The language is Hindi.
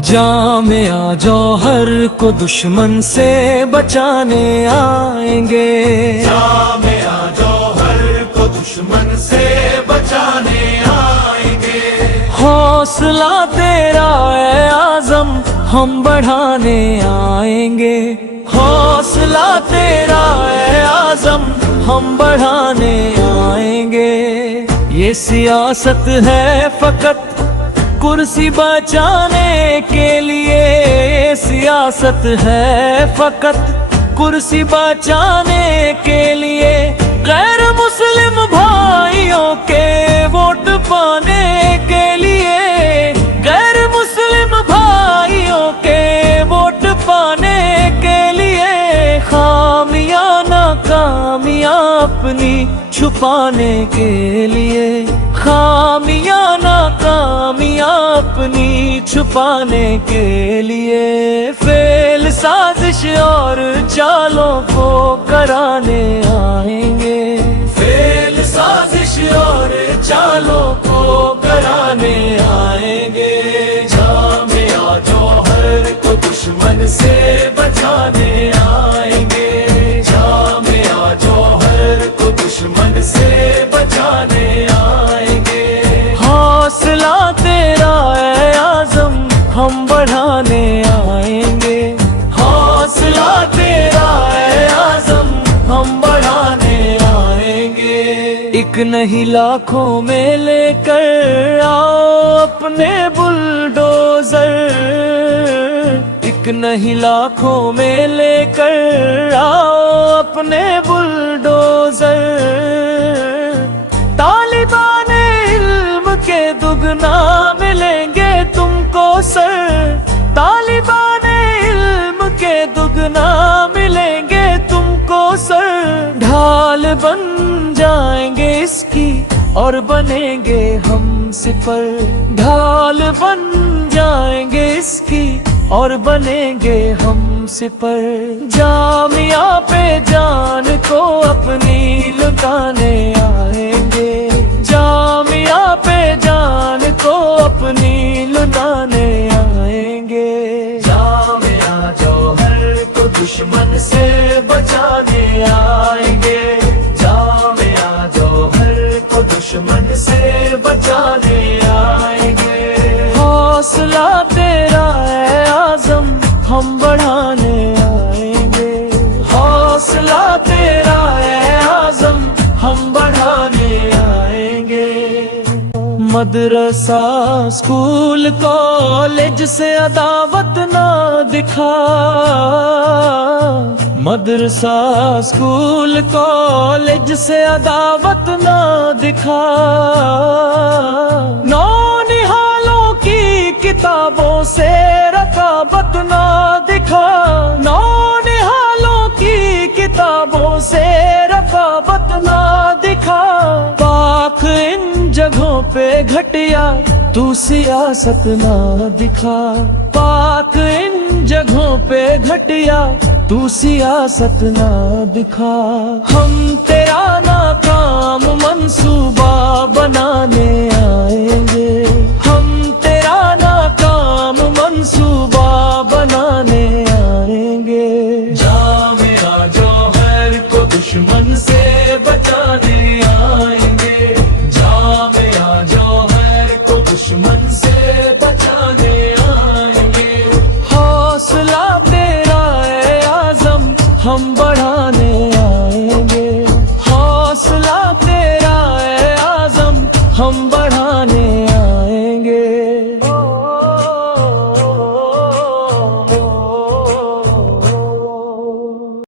जामिया जौहर को दुश्मन से बचाने आएंगे। जामिया जौहर को दुश्मन से बचाने आएंगे। हौसला तेरा है आज़म हम बढ़ाने आएंगे। हौसला तेरा है आज़म हम बढ़ाने आएंगे। ये सियासत है फकत कुर्सी बचाने के लिए। सियासत है फकत कुर्सी बचाने के लिए। गैर मुस्लिम भाइयों के वोट पाने के लिए। गैर मुस्लिम भाइयों के वोट पाने के लिए। खामियां नाकामियां अपनी छुपाने के लिए। खामियां नाकामियां अपनी छुपाने के लिए। फेल साजिश और चालों को कराने आएंगे। फेल साजिश और चालों को कराने आएंगे। जामिया जौहर को दुश्मन से बचाने आएंगे। जामिया जौहर को दुश्मन से बचाने आएंगे। हौसला तेरा है आज़म हम बढ़ाने आएंगे। हौसला तेरा है आज़म हम बढ़ाने आएंगे। एक नहीं लाखों में लेकर आओ अपने बुलडोजर। एक नहीं लाखों में लेकर आओ अपने बुलडोजर। तालिबान इल्म के दुगना मिलेंगे तुमको सर। तालिबान इल्म के दुगना मिलेंगे तुमको सर। ढाल बन जाएंगे इसकी और बनेंगे हम सिपर। ढाल बन जाएंगे इसकी और बनेंगे हम सिपर। जामिया पे जान को अपनी लुटाने आएंगे। जामिया पे जान को अपनी लुटाने आएंगे। जामिया जौहर को दुश्मन से बचाने आएंगे। जामिया जौहर को दुश्मन से बचाने आएंगे। हौसला तेरा है आज़म हम बढ़ाने आएंगे। हौसला तेरा है आज़म हम बढ़ाने आएंगे। मदरसा स्कूल कॉलेज से अदावत ना दिखा। मदरसा स्कूल कॉलेज से अदावत ना दिखा। नौनिहालों की किताबों से रकाबत ना दिखा। नौनिहालों की किताबों से रकाबत ना दिखा। पाक इन जगहों पे घटिया तू सियासत ना दिखा। पाक इन जगहों पे घटिया तू सियासत ना दिखा। हम तेरा नाकाम मंसूबा बनाने आएंगे। हम तेरा नाकाम मंसूबा बनाने आएंगे। जामिया जौहर को दुश्मन से बचाने आएंगे। जामिया जौहर को दुश्मन से बचाने आएंगे। हौसला तेरा है आज़म हम बढ़ाने आएंगे। हौसला तेरा है आज़म हम बढ़ाने